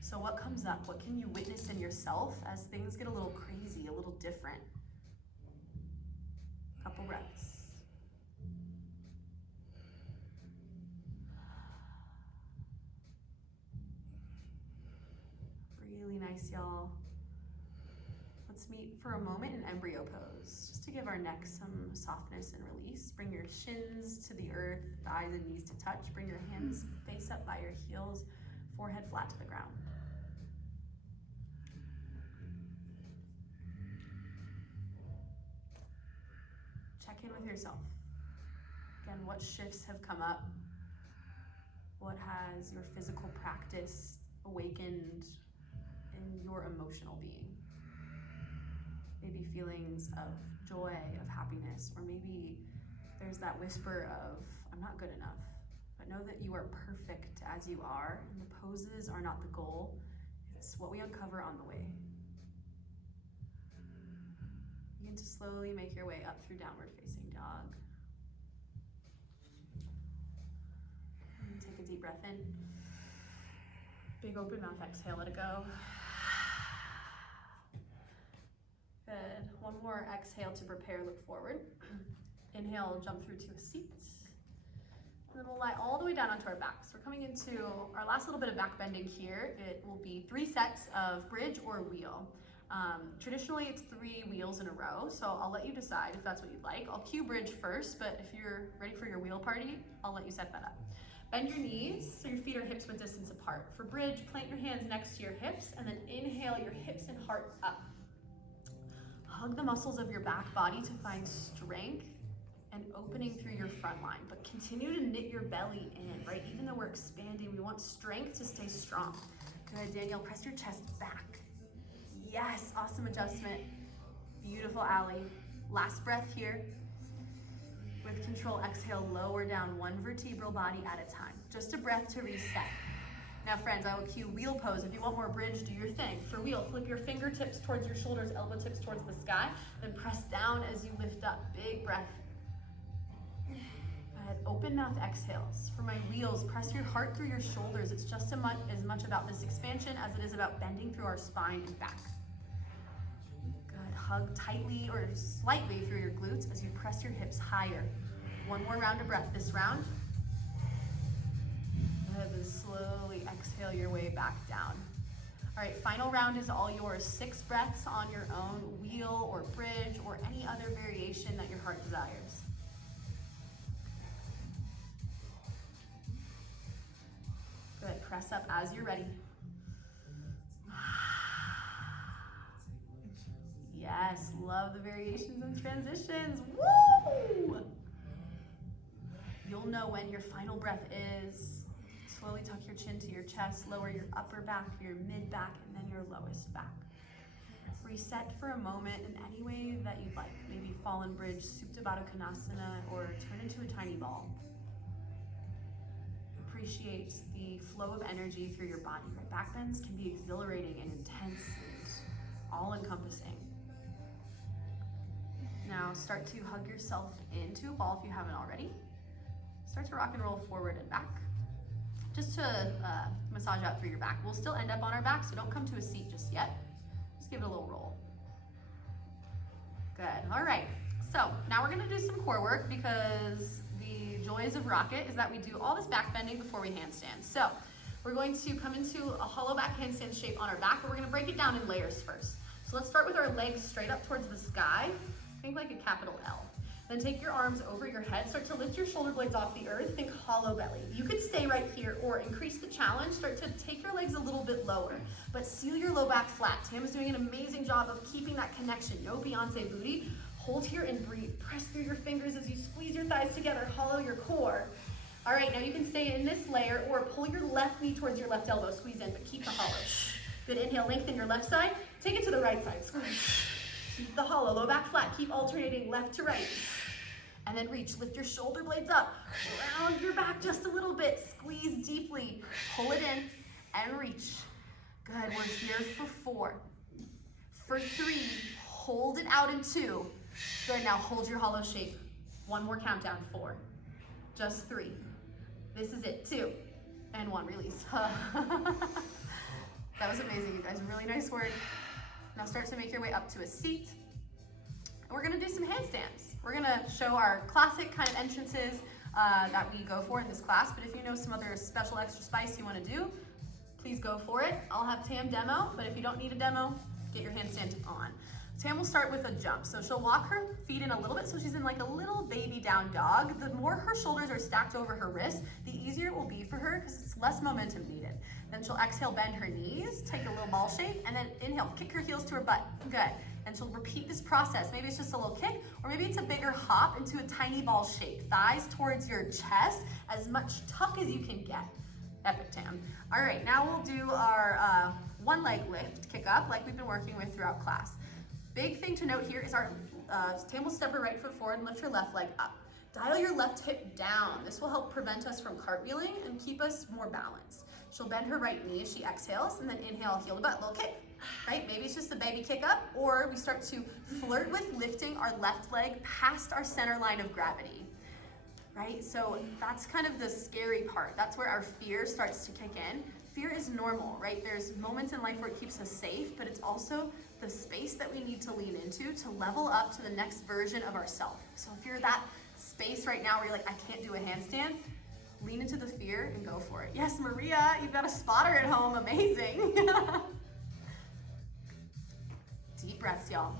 So what comes up? What can you witness in yourself as things get a little crazy, a little different? Couple breaths. Really nice, y'all. Let's meet for a moment in embryo pose, just to give our neck some softness and release. Bring your shins to the earth, thighs and knees to touch. Bring your hands face up by your heels, forehead flat to the ground. Check in with yourself. Again, what shifts have come up? What has your physical practice awakened in your emotional being? Maybe feelings of joy, of happiness, or maybe there's that whisper of, I'm not good enough. But know that you are perfect as you are, and the poses are not the goal. It's what we uncover on the way. Begin to slowly make your way up through downward facing dog. And take a deep breath in. Big open mouth, exhale, let it go. Good. One more exhale to prepare, look forward. Inhale, jump through to a seat. And then we'll lie all the way down onto our backs. We're coming into our last little bit of back bending here. It will be 3 sets of bridge or wheel. Traditionally, it's 3 wheels in a row, so I'll let you decide if that's what you'd like. I'll cue bridge first, but if you're ready for your wheel party, I'll let you set that up. Bend your knees so your feet are hips width distance apart. For bridge, plant your hands next to your hips, and then inhale your hips and heart up. Hug the muscles of your back body to find strength and opening through your front line, but continue to knit your belly in, right? Even though we're expanding, we want strength to stay strong. Good, Danielle, press your chest back. Yes, awesome adjustment. Beautiful, Allie. Last breath here. With control, exhale, lower down 1 vertebral body at a time. Just a breath to reset. Now friends, I will cue wheel pose. If you want more bridge, do your thing. For wheel, flip your fingertips towards your shoulders, elbow tips towards the sky, then press down as you lift up. Big breath. Good. Open mouth exhales. For my wheels, press your heart through your shoulders. It's just as much about this expansion as it is about bending through our spine and back. Good. Hug tightly or slightly through your glutes as you press your hips higher. One more round of breath this round. Good. Then slowly exhale your way back down. All right, final round is all yours. 6 breaths on your own, wheel or bridge or any other variation that your heart desires. Good, press up as you're ready. Yes, love the variations and transitions. Woo! You'll know when your final breath is. Slowly tuck your chin to your chest, lower your upper back, your mid back, and then your lowest back. Reset for a moment in any way that you'd like. Maybe fallen bridge, Supta Baddha Konasana, or turn into a tiny ball. Appreciate the flow of energy through your body. Right? Back bends can be exhilarating and intense and all-encompassing. Now start to hug yourself into a ball if you haven't already. Start to rock and roll forward and back. Just to massage out through your back. We'll still end up on our back, so don't come to a seat just yet. Just give it a little roll. Good, all right. So now we're gonna do some core work because the joys of Rocket is that we do all this back bending before we handstand. So we're going to come into a hollow back handstand shape on our back, but we're gonna break it down in layers first. So let's start with our legs straight up towards the sky. Think like a capital L. Then take your arms over your head, start to lift your shoulder blades off the earth, think hollow belly. You could stay right here or increase the challenge, start to take your legs a little bit lower, but seal your low back flat. Tam is doing an amazing job of keeping that connection. No Beyonce booty. Hold here and breathe. Press through your fingers as you squeeze your thighs together, hollow your core. All right, now you can stay in this layer or pull your left knee towards your left elbow, squeeze in, but keep the hollow. Good, inhale, lengthen your left side. Take it to the right side, squish. Keep the hollow, low back flat. Keep alternating left to right. And then reach, lift your shoulder blades up. Round your back just a little bit. Squeeze deeply, pull it in and reach. Good, we're here for 4. For 3, hold it out in 2. Good, now hold your hollow shape. 1 more countdown, 4. Just 3. This is it, 2. And 1, release. That was amazing, you guys. Really nice work. Now start to make your way up to a seat. And we're gonna do some handstands. We're gonna show our classic kind of entrances that we go for in this class, but if you know some other special extra spice you wanna do, please go for it. I'll have Tam demo, but if you don't need a demo, get your handstand on. Tam will start with a jump. So she'll walk her feet in a little bit so she's in like a little baby down dog. The more her shoulders are stacked over her wrists, the easier it will be for her because it's less momentum needed. Then she'll exhale, bend her knees, take a little ball shape, and then inhale, kick her heels to her butt. Good. And she'll repeat this process. Maybe it's just a little kick, or maybe it's a bigger hop into a tiny ball shape. Thighs towards your chest, as much tuck as you can get. Epic, Tam. All right, now we'll do our one leg lift, kick up, like we've been working with throughout class. Big thing to note here is our Tam will step her right foot forward and lift her left leg up. Dial your left hip down. This will help prevent us from cartwheeling and keep us more balanced. She'll bend her right knee as she exhales, and then inhale, heel to butt, little kick, right? Maybe it's just a baby kick up, or we start to flirt with lifting our left leg past our center line of gravity, right? So that's kind of the scary part. That's where our fear starts to kick in. Fear is normal, right? There's moments in life where it keeps us safe, but it's also the space that we need to lean into to level up to the next version of ourselves. So if you're that space right now where you're like, I can't do a handstand, lean into the fear and go for it. Yes, Maria, you've got a spotter at home, amazing. Deep breaths, y'all.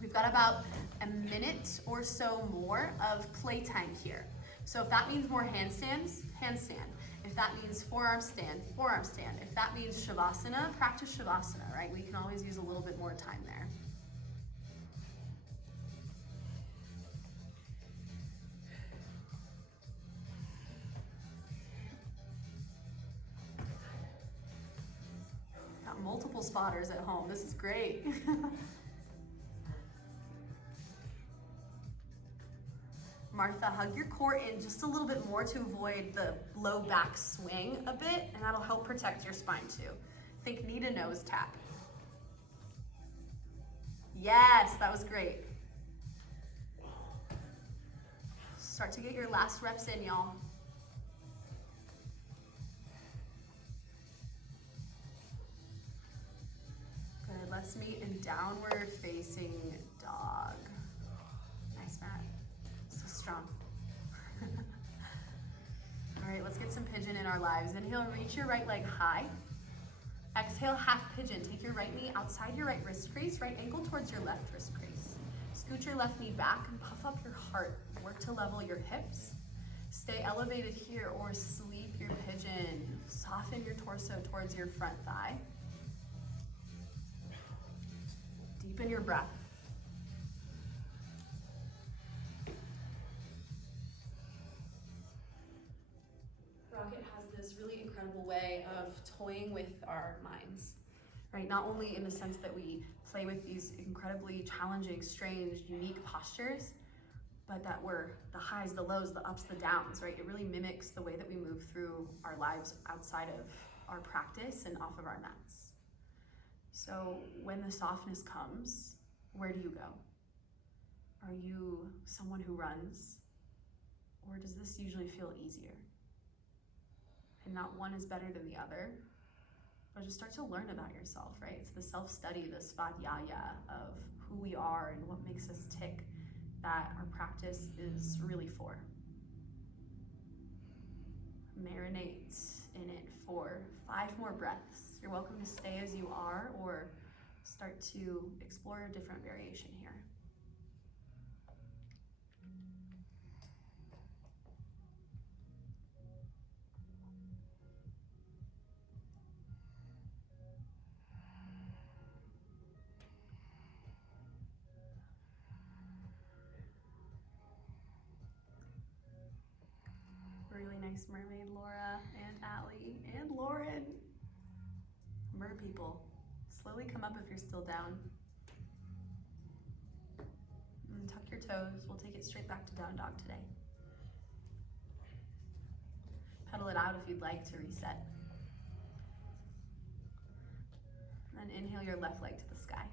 We've got about a minute or so more of playtime here. So if that means more handstands, handstand. If that means forearm stand, forearm stand. If that means Savasana, practice Savasana, right? We can always use a little bit more time there. Got multiple spotters at home. This is great. Martha, hug your core in just a little bit more to avoid the low back swing a bit, and that'll help protect your spine too. Think knee to nose tap. Yes, that was great. Start to get your last reps in, y'all. Good, let's meet in downward facing dog. Nice, Matt. Strong. All right, let's get some pigeon in our lives. Inhale, reach your right leg high. Exhale, half pigeon. Take your right knee outside your right wrist crease, right ankle towards your left wrist crease. Scoot your left knee back and puff up your heart. Work to level your hips. Stay elevated here or sleep your pigeon. Soften your torso towards your front thigh. Deepen your breath. Rocket has this really incredible way of toying with our minds, right? Not only in the sense that we play with these incredibly challenging, strange, unique postures, but that we're the highs, the lows, the ups, the downs, right? It really mimics the way that we move through our lives outside of our practice and off of our mats. So when the softness comes, where do you go? Are you someone who runs? Or does this usually feel easier? And not one is better than the other, but just start to learn about yourself, right? It's the self-study, the Vinyaya of who we are and what makes us tick that our practice is really for. Marinate in it for 5 more breaths. You're welcome to stay as you are or start to explore a different variation here. Really nice mermaid, Laura and Allie and Lauren. Mermaid people. Slowly come up if you're still down. And tuck your toes. We'll take it straight back to down dog today. Pedal it out if you'd like to reset. And inhale your left leg to the sky.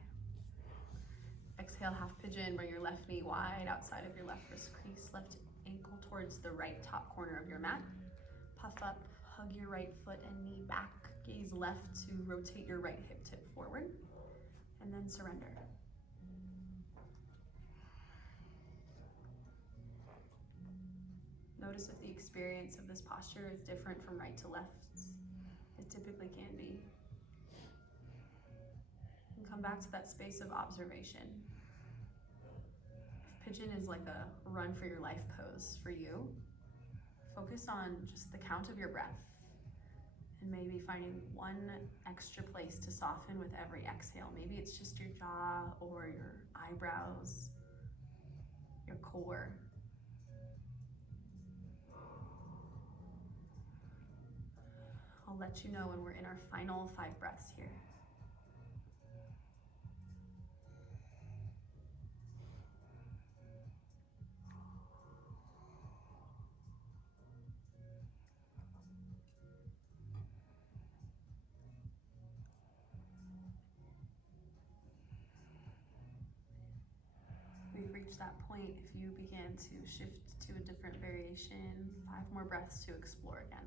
Exhale, half pigeon. Bring your left knee wide outside of your left wrist crease. Left ankle towards the right top corner of your mat. Puff up, hug your right foot and knee back. Gaze left to rotate your right hip tip forward. And then surrender. Notice if the experience of this posture is different from right to left. It typically can be. And come back to that space of observation. If pigeon is like a run for your life pose for you, focus on just the count of your breath and maybe finding one extra place to soften with every exhale. Maybe it's just your jaw or your eyebrows, your core. I'll let you know when we're in our final 5 breaths here. We've reached that point. If you begin to shift to a different variation, 5 more breaths to explore again.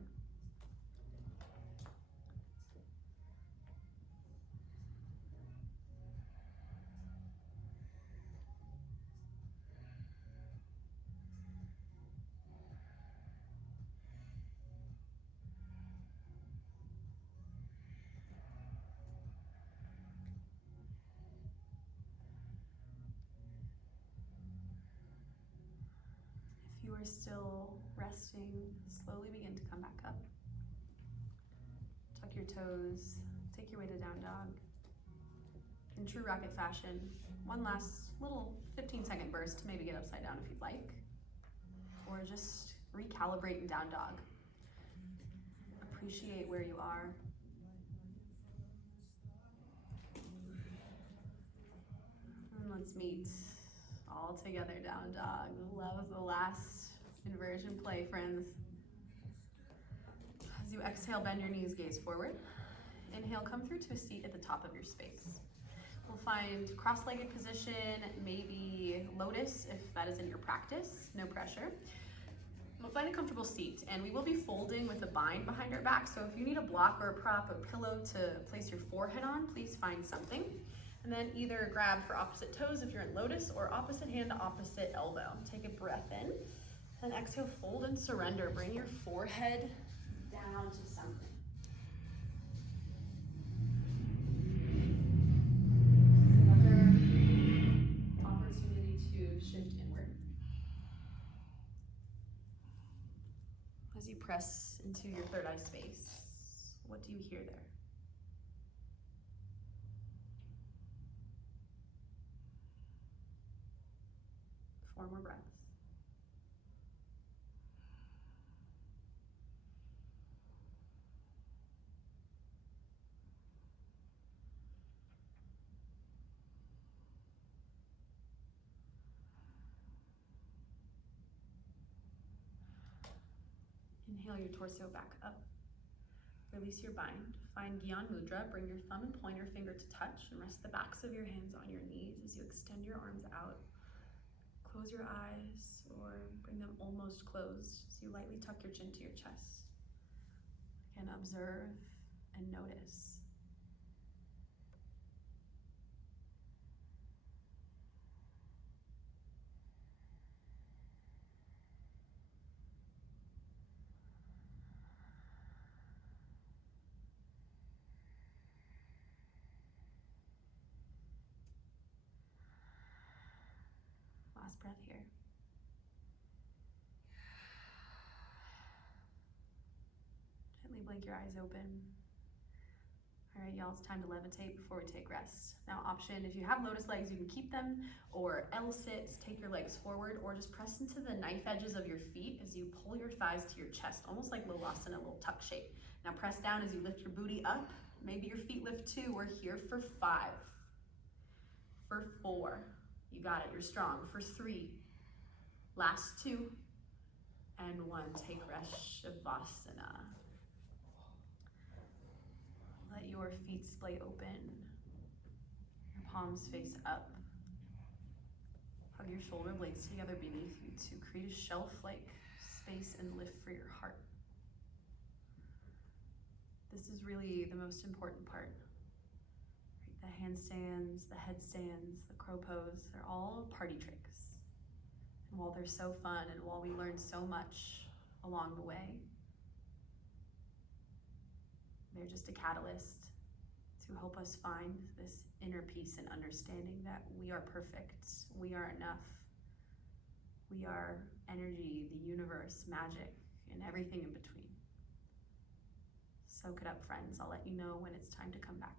If you are still resting, slowly begin to come back up. Tuck your toes, take your way to down dog. In true rocket fashion, one last little 15-second burst to maybe get upside down if you'd like, or just recalibrate in down dog. Appreciate where you are. And let's meet all together, down dog. Love the last inversion play, friends. As you exhale, bend your knees, gaze forward. Inhale, come through to a seat at the top of your space. We'll find cross-legged position, maybe lotus if that is in your practice, no pressure. We'll find a comfortable seat, and we will be folding with a bind behind our back, so if you need a block or a prop, a pillow to place your forehead on, please find something. And then either grab for opposite toes if you're in lotus, or opposite hand to opposite elbow. Take a breath in, and exhale, fold and surrender. Bring your forehead down to something. Another opportunity to shift inward. As you press into your third eye space, what do you hear there? Four more breaths. Inhale your torso back up. Release your bind. Find Gyan Mudra. Bring your thumb and pointer finger to touch and rest the backs of your hands on your knees as you extend your arms out. Close your eyes or bring them almost closed as you lightly tuck your chin to your chest. Again, observe and notice. Last breath here. Gently blink your eyes open. All right, y'all, it's time to levitate before we take rest. Now, option, if you have lotus legs, you can keep them, or L-sits, take your legs forward, or just press into the knife edges of your feet as you pull your thighs to your chest, almost like Lolasana, a little tuck shape. Now press down as you lift your booty up Maybe your feet lift 2. We're here for 5. For 4. You got it, you're strong. For 3. Last 2. And 1. Take rest, Savasana. Let your feet splay open. Your palms face up. Hug your shoulder blades together beneath you to create a shelf-like space and lift for your heart. This is really the most important part. Right? The handstands, the headstands, the crow pose, they're all party tricks. And while they're so fun and while we learn so much along the way, they're just a catalyst to help us find this inner peace and understanding that we are perfect, we are enough, we are energy, the universe, magic, and everything in between. Soak it up, friends. I'll let you know when it's time to come back.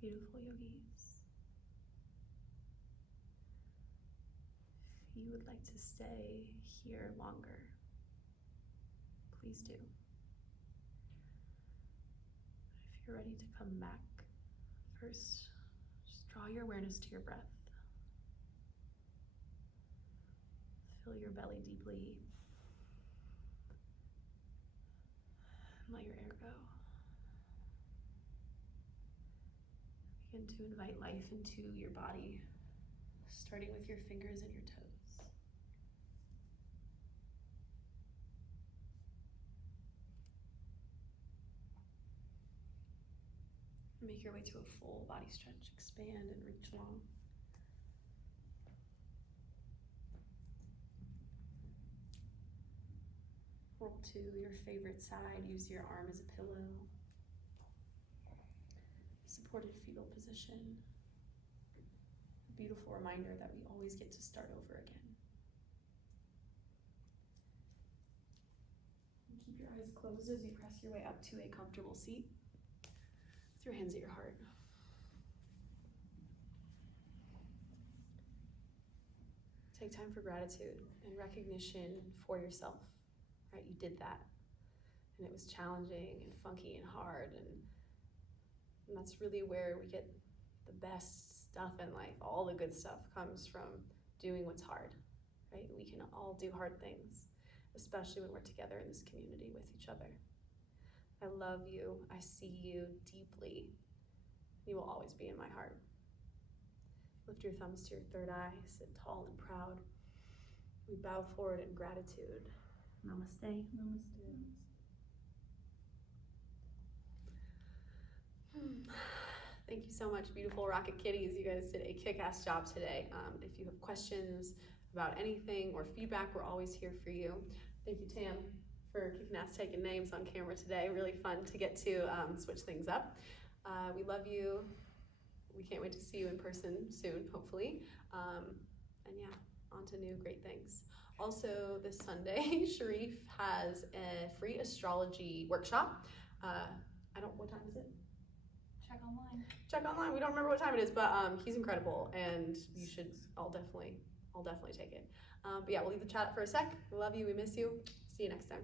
Beautiful yogis. If you would like to stay here longer, please do. If you're ready to come back, first, just draw your awareness to your breath. Fill your belly deeply. And let your air go. Begin to invite life into your body, starting with your fingers and your toes. Make your way to a full body stretch. Expand and reach long. Roll to your favorite side. Use your arm as a pillow. supported fetal position. A beautiful reminder that we always get to start over again. And keep your eyes closed as you press your way up to a comfortable seat with your hands at your heart. Take time for gratitude and recognition for yourself, right? You did that, and it was challenging and funky and hard, and that's really where we get the best stuff in life. All the good stuff comes from doing what's hard, right? We can all do hard things, especially when we're together in this community with each other. I love you. I see you deeply. You will always be in my heart. Lift your thumbs to your third eye. Sit tall and proud. We bow forward in gratitude. Namaste. Namaste. Thank you so much, beautiful Rocket Kitties. You guys did a kick-ass job today. If you have questions about anything or feedback, we're always here for you. Thank you, Tam, for kicking ass taking names on camera today. Really fun to get to switch things up. We love you. We can't wait to see you in person soon, hopefully. And yeah, on to new great things. Also, this Sunday, Sharif has a free astrology workshop. What time is it? Check online. Check online. We don't remember what time it is, but he's incredible, and you should. I'll definitely take it. But yeah, we'll leave the chat up for a sec. We love you. We miss you. See you next time.